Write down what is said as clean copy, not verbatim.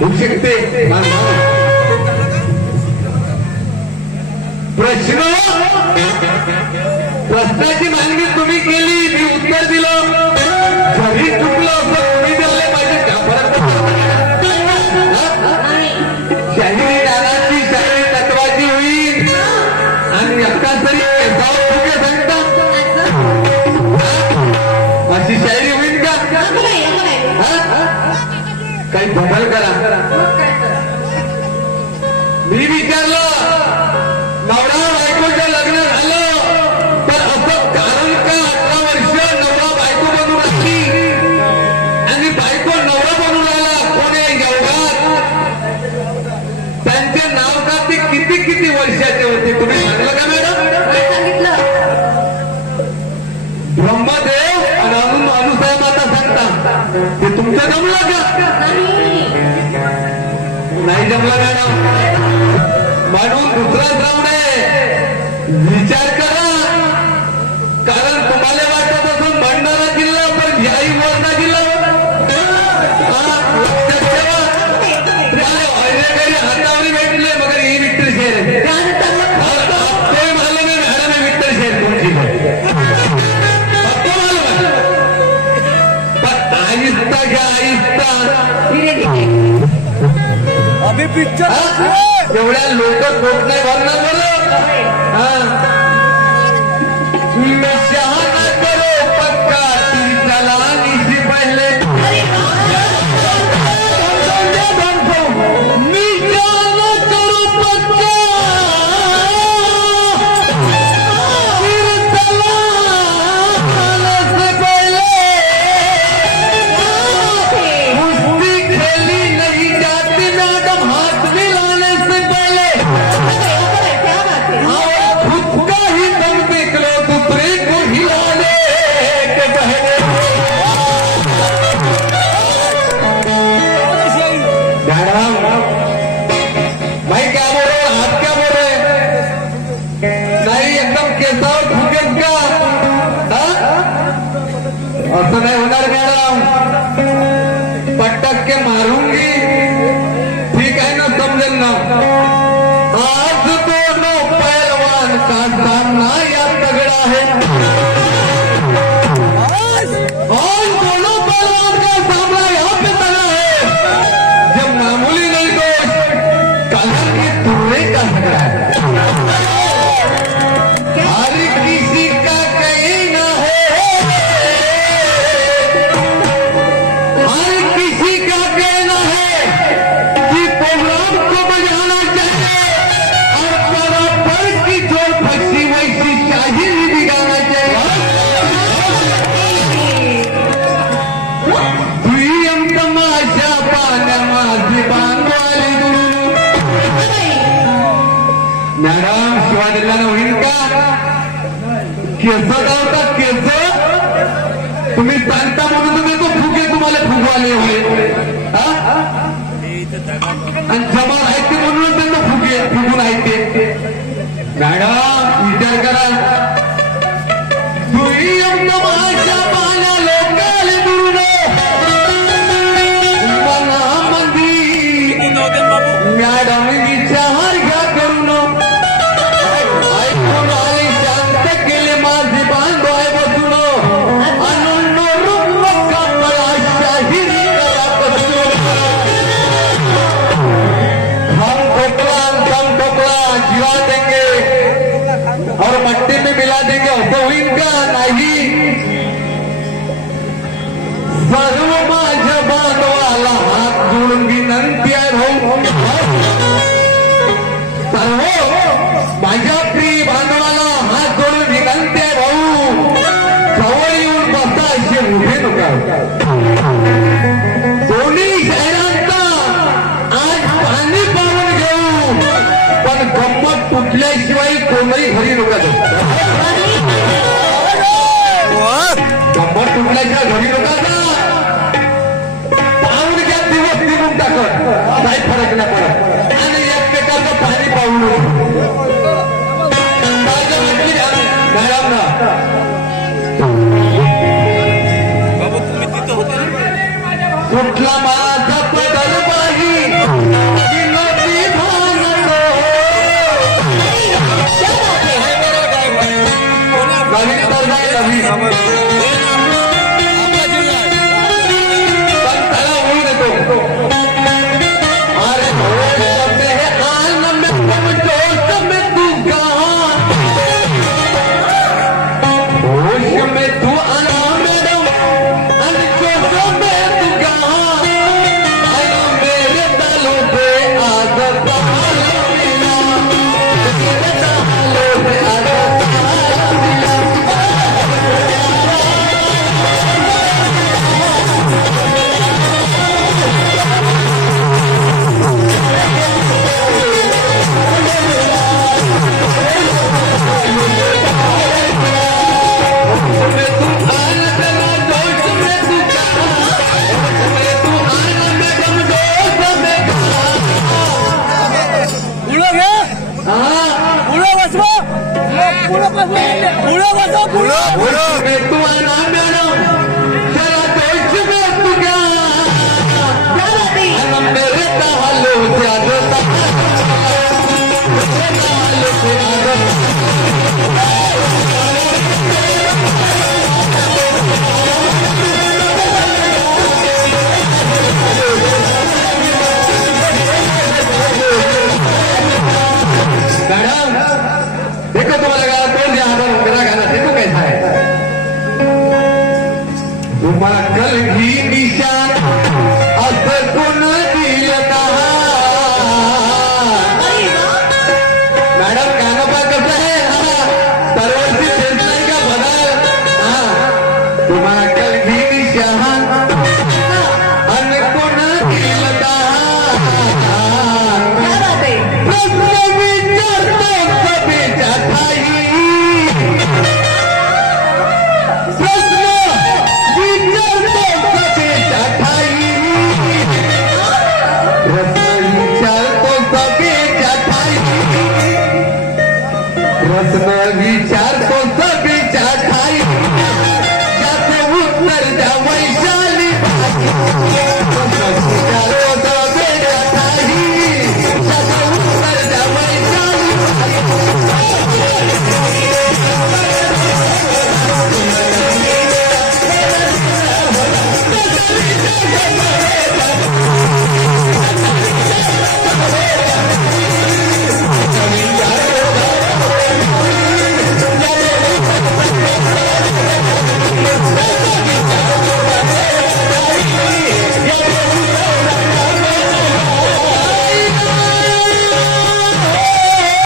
होऊ शकते प्रश्नाची मागणी तुम्ही केली मी उत्तर दिलं जरी चुकलं असं तुम्ही दिले पाहिजे त्या फरक शाहिरी नानाची शाहिरी तत्वाची होईल आणि एका तरी सांगतात अशी शायरी होईल का काही बदल करा मी विचारलं नवरा बायकोचं लग्न झालं तर असं कारण का 18 वर्ष नवरा बायको बनून राहिली आणि बायको नवरा बनून राहिला कोणी एवढा त्यांचे नाव का ते किती किती वर्षाचे होते तुम्ही सांगलं का मॅडम सांगितलं ब्रह्मदेव आणि अनुसाहेब आता सांगता ते तुमचं जमलं का नाही जमलं मॅडम म्हणून दुसरा राऊंड आहे विचार करा कारण तुम्हाला वाटत असून भंडारा जिल्हा पण घ्याई मोर्चा जिल्हा हातावरी भेटले मगर ही विठ्ठल शेर ते मालूम आहे मॅडम आहे विठ्ठल शेर तुमची आहिस्ता घ्या आहिस्ता अभी पिक्चर एवढ्या लोक पोट नाही भरणार बरं शहाणा करो पक्का ती चलानी से पहले मी शहाणा करो पक्का फिर चलाने से पहले कुश्ती खेली नहीं जाती मैडम हाथ मिलाने से पहले खुद का ही दम देख लो दूसरे को हिलाने के पहले मैडम भाई क्या बोल रहे हो आप क्या बोल रहे हैं नहीं एकदम केसावर ठुकेल का असं नाही होणार मॅडम पटक के मारूंगी ठीक आहे ना समजेल ना आज दोनों पहलवान का सामना या तगड़ा है और दोनों पहलवान का सामना यहाँ पे तगड़ा है जब मामूली नहीं तो कलर की तुर्रे का तगड़ा है हर किसी का कहना है हर किसी का कहना है कि प्रोग्राम को बजाना चाहिए और बराबर की जो फंसी वैसी शायरी भी गाना चाहिए हम तमाशा पाना माजी बांध वाली तिलका मॅडम कानापा कसं आहे दरवर्षी देत नाही का बघा तुम्हाला कलगी शहा आणि कोण तिलका प्रश्न विचारतो सभेच्या ठाई प्रश्न विचारतो सभेच्या ठाई प्रश्न विचारतो सभेच्या ठाई प्रश्न विचारतो सभेच्या ठाई याचं उत्तर द्या वैशाली